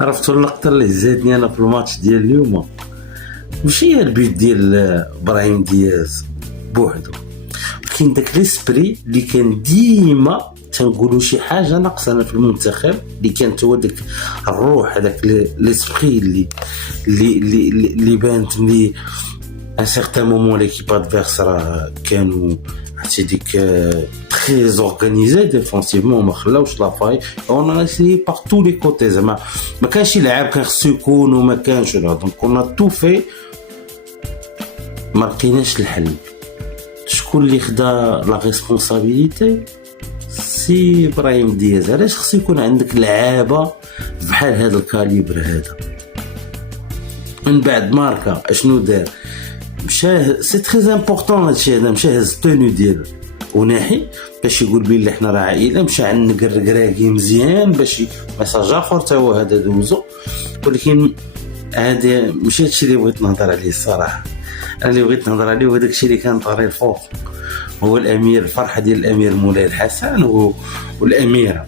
عرفتوا اللقطه اللي هزاتني انا في الماتش ديال اليوم؟ ماشي هي البيت ديال ابراهيم دياز بوحدو، كاين داك ليسبري اللي كان ديما تنقولوا شي حاجه ناقصه في المنتخب، اللي كانت هو داك الروح، هذاك ليسبري اللي بانت لي ان سيغتان مومون ليكيب ادفيرس راه كانوا عرفتي ديك تري زورغانيزي ديفونسيفمون، ما خلاوش لا فاي، اون اسيي باغ تو لي كوتي، زعما ما كانش شي لعاب كان خصو يكون وما كانش، دونك كنا تو في ما لقيناش الحل. شكون اللي خدا لا ريسبونسابيلتي؟ سي ابراهيم دياز. علاش خص يكون عندك لعابه بحال هذا الكاليبر هذا؟ من بعد ماركا اشنو دار؟ مشى سي تري امبورطون هادشي هذا، مشى هز التوني ديالو وناحي باش يقول بلي حنا راه عائله، مشى عند نقرقراكي مزيان باش ميساج اخر تا هو هذا دوزو. ولكن هذا ماشي هادشي اللي بغيت نهضر عليه الصراحه. انا اللي بغيت نهضر عليه هو داكشي اللي كان طاري الفوق، هو الامير، الفرحه ديال الامير مولاي الحسن والاميره،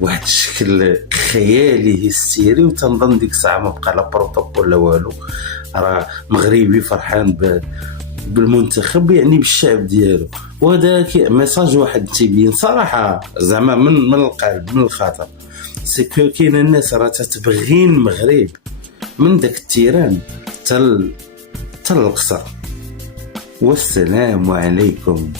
واحد الشكل خيالي هستيري. وتنظن ديك الساعه ما بقى لا بروتوكول لا والو، راه مغربي فرحان بالمنتخب، يعني بالشعب ديالو. وهذا ميساج واحد تيبين صراحه زعما من القلب من الخاطر، سي كو كاين الناس راه تتبغي المغرب من داك التيران تل القصر. والسلام عليكم.